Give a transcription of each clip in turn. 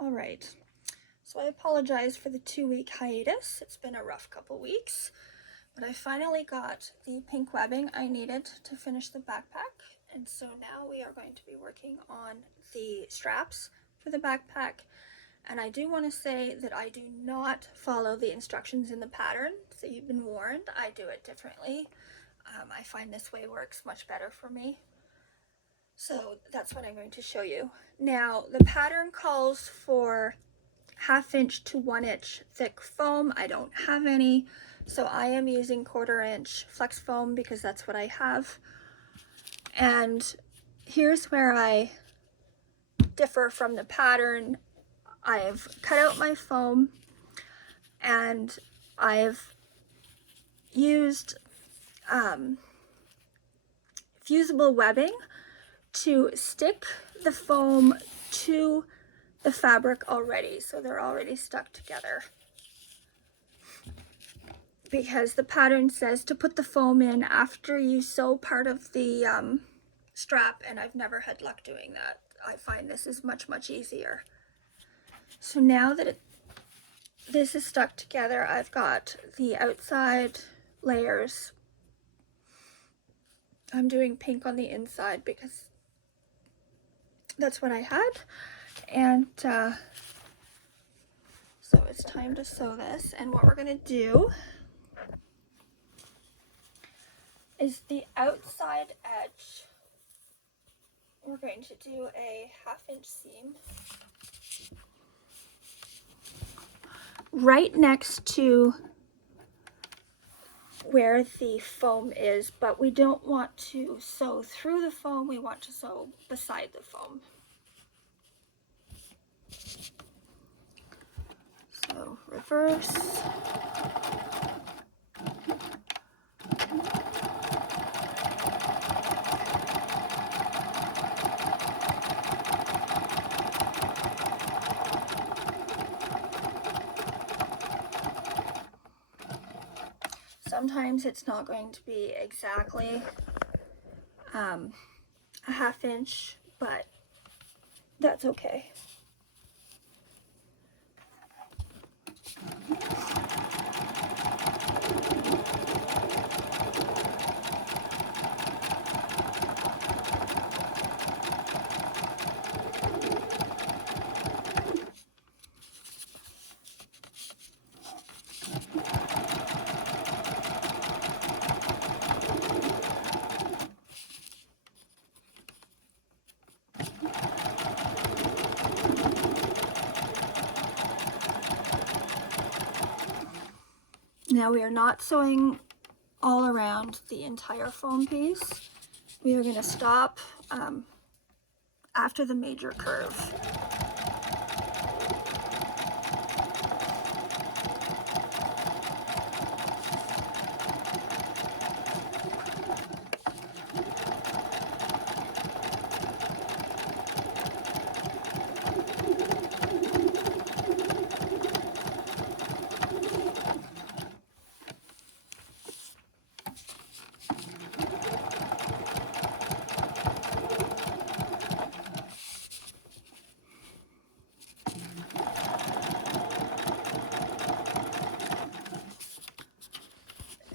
All right, so I apologize for the 2-week hiatus. It's been a rough couple weeks, but I finally got the pink webbing I needed to finish the backpack. And so now we are going to be working on the straps for the backpack. And I do want to say that I do not follow the instructions in the pattern, so you've been warned. I do it differently. I find this way works much better for me. So that's what I'm going to show you. Now, the pattern calls for 1/2 inch to 1 inch thick foam. I don't have any, so I am using 1/4 inch flex foam because that's what I have. And here's where I differ from the pattern. I've cut out my foam and I've used fusible webbing to stick the foam to the fabric already, so they're already stuck together, because the pattern says to put the foam in after you sew part of the strap, and I've never had luck doing that. I find this is much easier. So now that this is stuck together, I've got the outside layers. I'm doing pink on the inside because that's what I had, and so it's time to sew this. And what we're gonna do is the outside edge, we're going to do a 1/2 inch seam right next to where the foam is, but we don't want to sew through the foam, we want to sew beside the foam. So reverse. Sometimes it's not going to be exactly a 1/2 inch, but that's okay. Now we are not sewing all around the entire foam piece. We are going to stop after the major curve.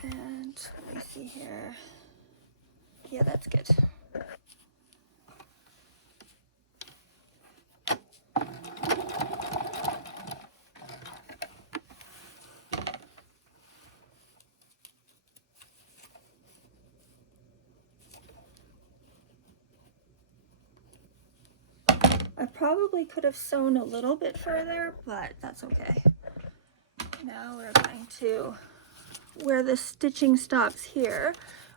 And let me see here. Yeah, that's good. I probably could have sewn a little bit further, but that's okay. Now we're going to, where the stitching stops here,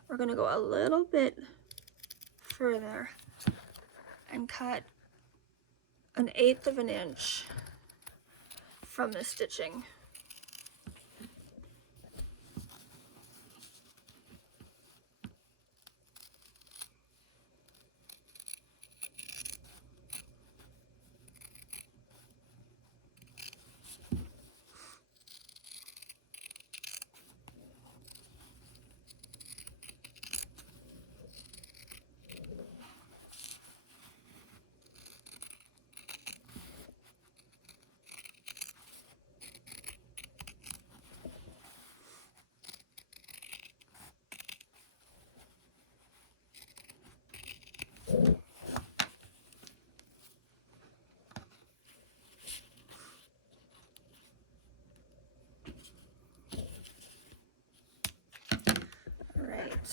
we're going to go a little bit further and cut 1/8 of an inch from the stitching.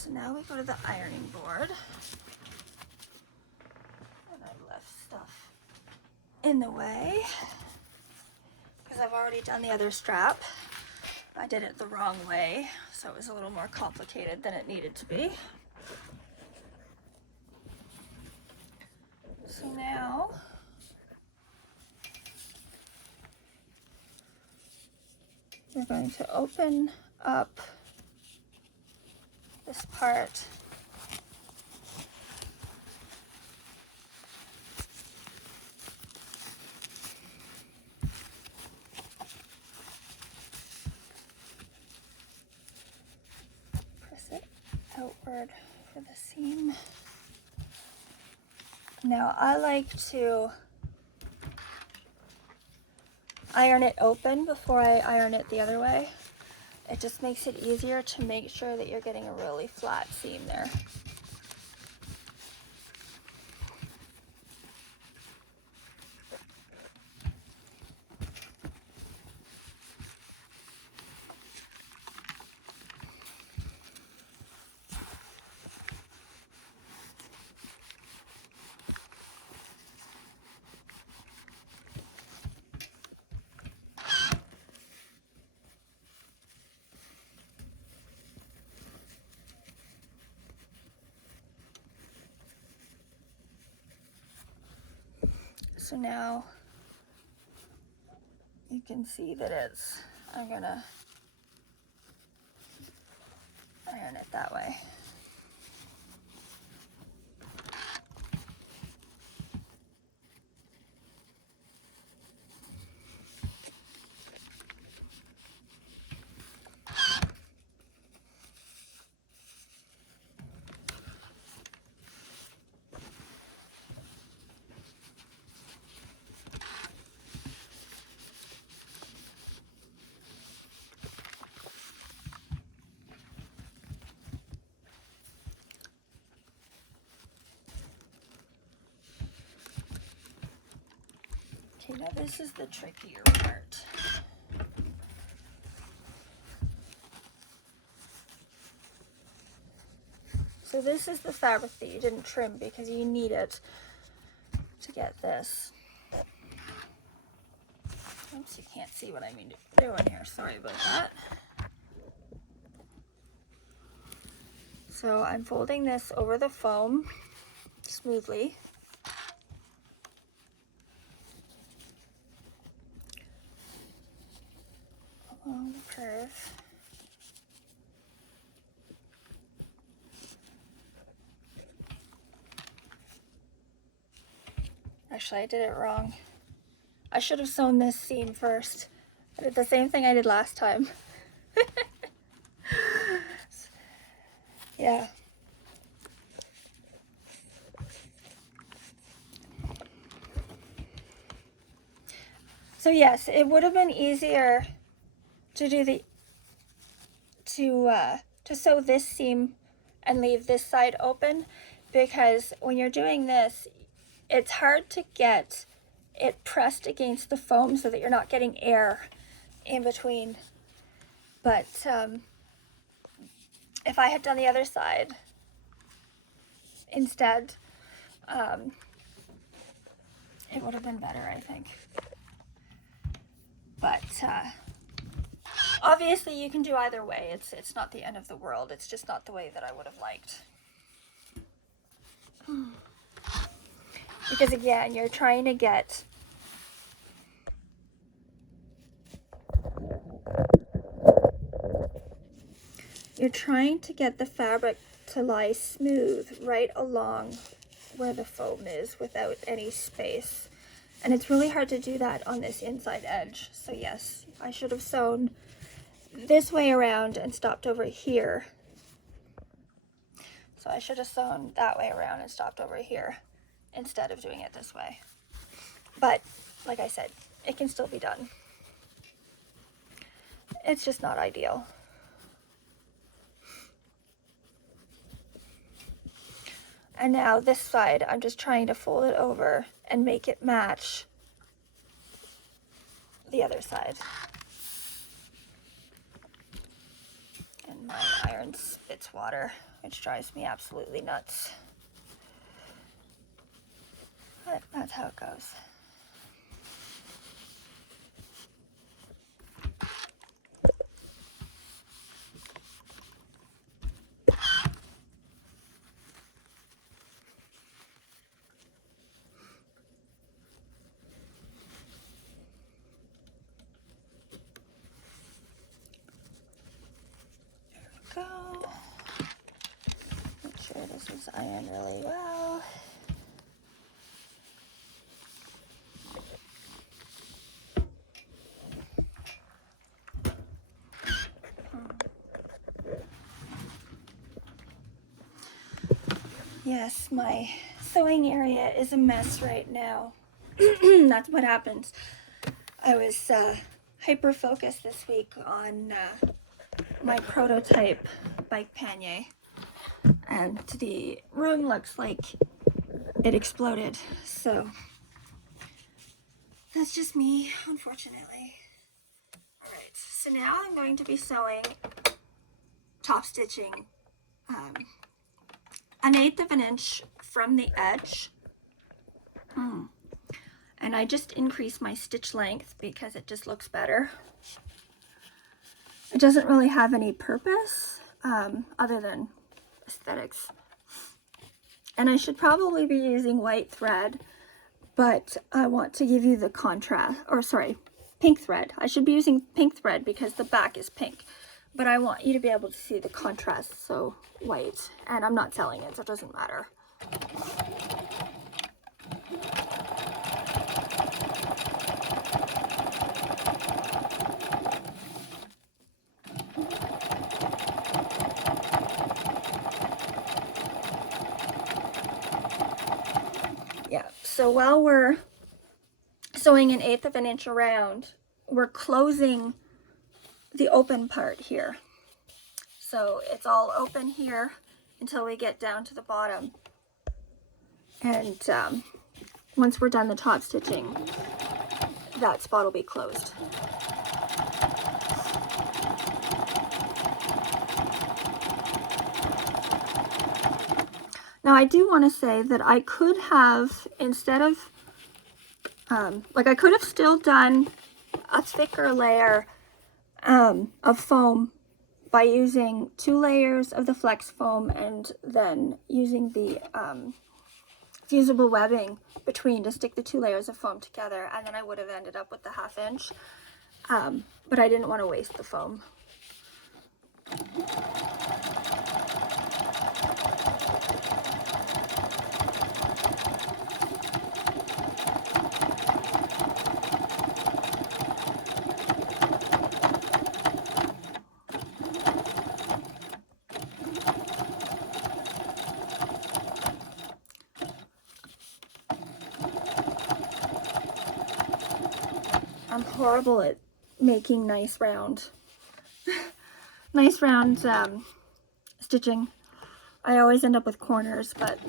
So now we go to the ironing board. And I left stuff in the way because I've already done the other strap. I did it the wrong way, so it was a little more complicated than it needed to be. So now we're going to open up this part. Press it outward for the seam. Now I like to iron it open before I iron it the other way. It just makes it easier to make sure that you're getting a really flat seam there. So now you can see that I'm gonna iron it that way. Okay, now this is the trickier part. So this is the fabric that you didn't trim because you need it to get this. Oops, you can't see what I'm doing here. Sorry about that. So I'm folding this over the foam smoothly. Along the curve. Actually, I did it wrong. I should have sewn this seam first. I did the same thing I did last time. Yeah. So yes, it would have been easier to do to sew this seam and leave this side open, because when you're doing this, it's hard to get it pressed against the foam so that you're not getting air in between. But if I had done the other side instead, it would have been better, I think. But obviously you can do either way. It's not the end of the world. It's just not the way that I would have liked. Because again, you're trying to get the fabric to lie smooth right along where the foam is without any space. And it's really hard to do that on this inside edge. So yes, I should have sewn this way around and stopped over here. So I should have sewn that way around and stopped over here instead of doing it this way. But like I said, it can still be done. It's just not ideal. And now this side, I'm just trying to fold it over and make it match the other side. And my iron spits water. which drives me absolutely nuts. But that's how it goes. Go. Make sure this is ironed really well. Yes, my sewing area is a mess right now. That's what happens. I was hyper focused this week on my prototype bike pannier, and the room looks like it exploded, so that's just me, unfortunately. Alright, so now I'm going to be sewing, top stitching, 1/8 of an inch from the edge, and I just increased my stitch length because it just looks better. It doesn't really have any purpose other than aesthetics. And I should probably be using white thread, but I want to give you the contrast, or sorry, pink thread. I should be using pink thread because the back is pink, but I want you to be able to see the contrast, so white. And I'm not selling it, so it doesn't matter. Yeah, so while we're sewing 1/8 of an inch around, we're closing the open part here. So it's all open here until we get down to the bottom. And once we're done the top stitching, that spot will be closed. Now I do want to say that I could have, instead of, I could have still done a thicker layer of foam by using 2 layers of the flex foam and then using the fusible webbing between to stick the 2 layers of foam together, and then I would have ended up with the 1/2 inch, but I didn't want to waste the foam. I'm horrible at making nice round stitching. I always end up with corners, but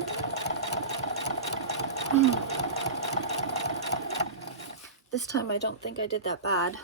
this time I don't think I did that bad.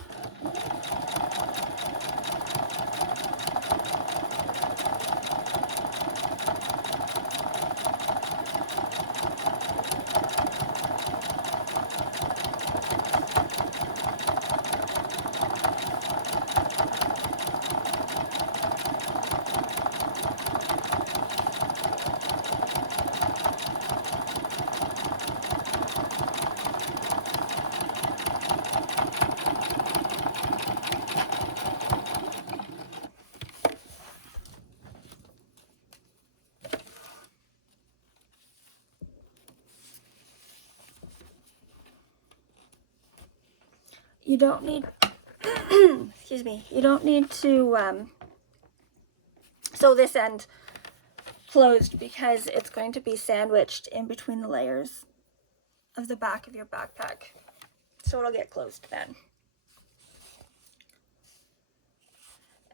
You don't need, excuse me, you don't need to sew this end closed because it's going to be sandwiched in between the layers of the back of your backpack. So it'll get closed then.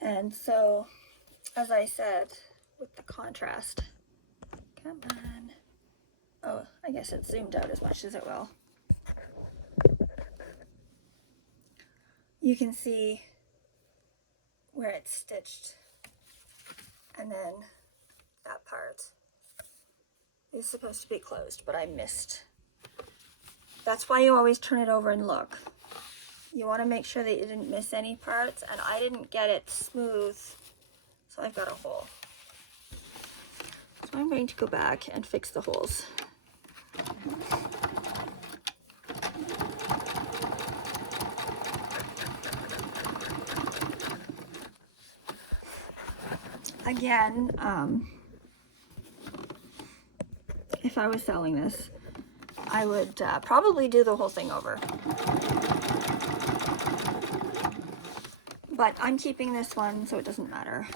And so, as I said, with the contrast, come on. Oh, I guess it's zoomed out as much as it will. You can see where it's stitched, and then that part is supposed to be closed, but I missed. That's why you always turn it over and look. You want to make sure that you didn't miss any parts, and I didn't get it smooth, so I've got a hole. So I'm going to go back and fix the holes. Again, if I was selling this, I would probably do the whole thing over. But I'm keeping this one, so it doesn't matter.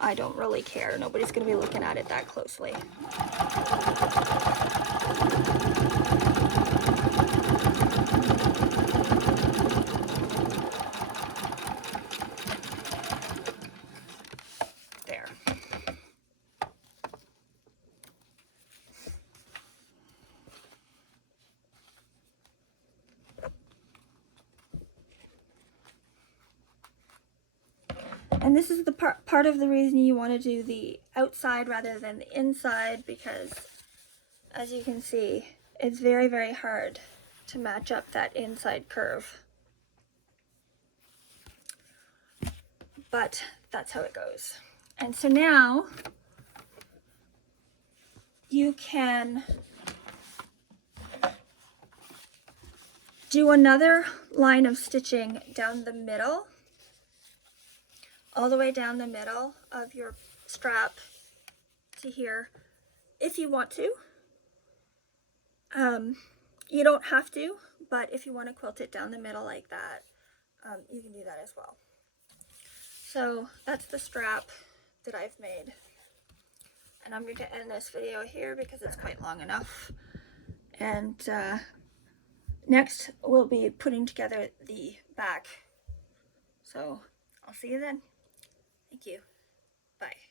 I don't really care. Nobody's going to be looking at it that closely. There. And this is the part of the reason you want to do the outside rather than the inside, because as you can see, it's very, very hard to match up that inside curve. But that's how it goes. And so now you can do another line of stitching down the middle, all the way down the middle of your strap to here, if you want to. You don't have to, but if you want to quilt it down the middle like that, you can do that as well. So that's the strap that I've made. And I'm going to end this video here because it's quite long enough. And next we'll be putting together the back. So I'll see you then. Thank you. Bye.